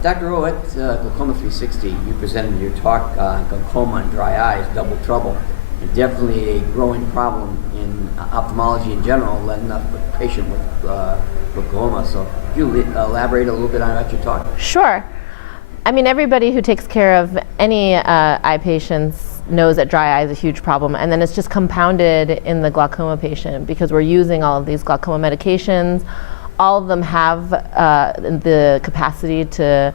Dr. O, at Glaucoma 360, you presented your talk on glaucoma and dry eyes, double trouble, and definitely a growing problem in ophthalmology in general, let enough a patient with glaucoma. So could you elaborate a little bit on about your talk? Sure. I mean, everybody who takes care of any eye patients knows that dry eye is a huge problem, and then it's just compounded in the glaucoma patient because we're using all of these glaucoma medications. All of them have the capacity to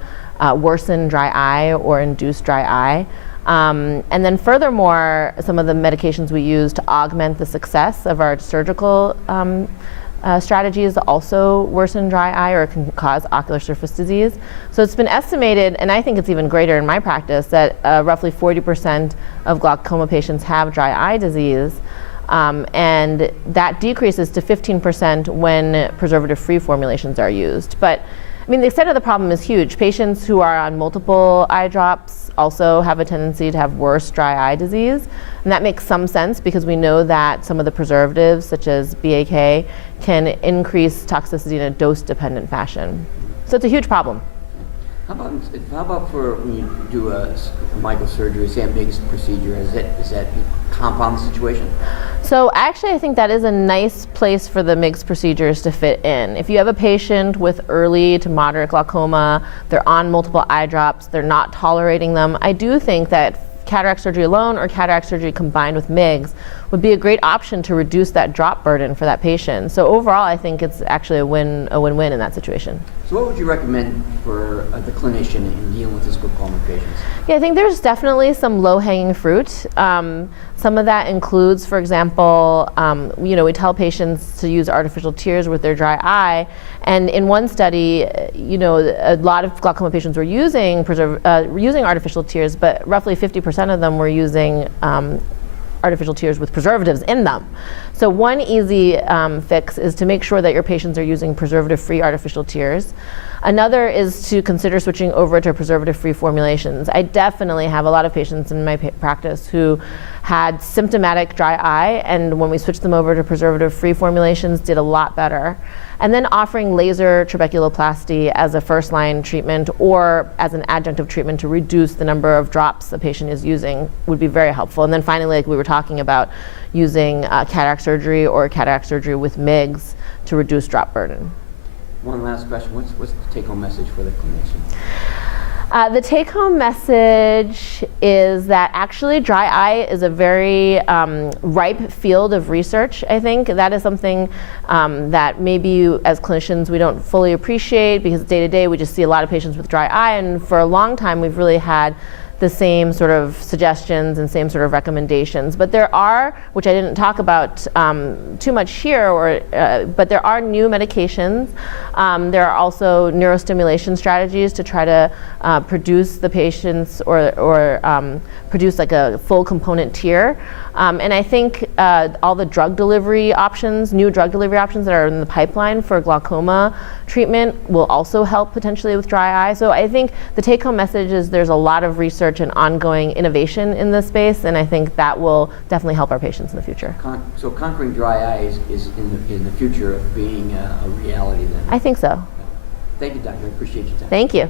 worsen dry eye or induce dry eye. And then furthermore, some of the medications we use to augment the success of our surgical strategies also worsen dry eye or can cause ocular surface disease. So it's been estimated, and I think it's even greater in my practice, that roughly 40% of glaucoma patients have dry eye disease. And that decreases to 15% when preservative-free formulations are used. But I mean, the extent of the problem is huge. Patients who are on multiple eye drops also have a tendency to have worse dry eye disease. And that makes some sense because we know that some of the preservatives, such as BAK, can increase toxicity in a dose-dependent fashion. So it's a huge problem. How about for when you do a microsurgery, say a MIGS procedure, is that a compound situation? So actually I think that is a nice place for the MIGS procedures to fit in. If you have a patient with early to moderate glaucoma, they're on multiple eye drops, they're not tolerating them, I do think that cataract surgery alone or cataract surgery combined with MIGS would be a great option to reduce that drop burden for that patient. So overall, I think it's actually a win-win in that situation. So what would you recommend for the clinician in dealing with this glaucoma patients? Yeah, I think there's definitely some low-hanging fruit. Some of that includes, for example, we tell patients to use artificial tears with their dry eye, and in one study, a lot of glaucoma patients were using artificial tears, but roughly 50% of them were using artificial tears with preservatives in them. So one easy fix is to make sure that your patients are using preservative-free artificial tears. Another is to consider switching over to preservative-free formulations. I definitely have a lot of patients in my practice who had symptomatic dry eye, and when we switched them over to preservative-free formulations, did a lot better. And then offering laser trabeculoplasty as a first-line treatment or as an adjunctive treatment to reduce the number of drops a patient is using would be very helpful. And then finally, like we were talking about, using cataract surgery or cataract surgery with MIGS to reduce drop burden. One last question. What's the take-home message for the clinician? The take-home message is that actually dry eye is a very ripe field of research, I think. That is something that maybe as clinicians we don't fully appreciate because day to day we just see a lot of patients with dry eye, and for a long time we've really had the same sort of suggestions and same sort of recommendations. But there are, which I didn't talk about too much here, but there are new medications. There are also neurostimulation strategies to try to produce the patients or produce like a full component tear. And I think all the drug delivery options, new drug delivery options that are in the pipeline for glaucoma treatment will also help potentially with dry eye. So I think the take-home message is there's a lot of research and ongoing innovation in this space, and I think that will definitely help our patients in the future. So conquering dry eye is in the future of being a reality then? I think so. Thank you, Doctor. I appreciate your time. Thank you.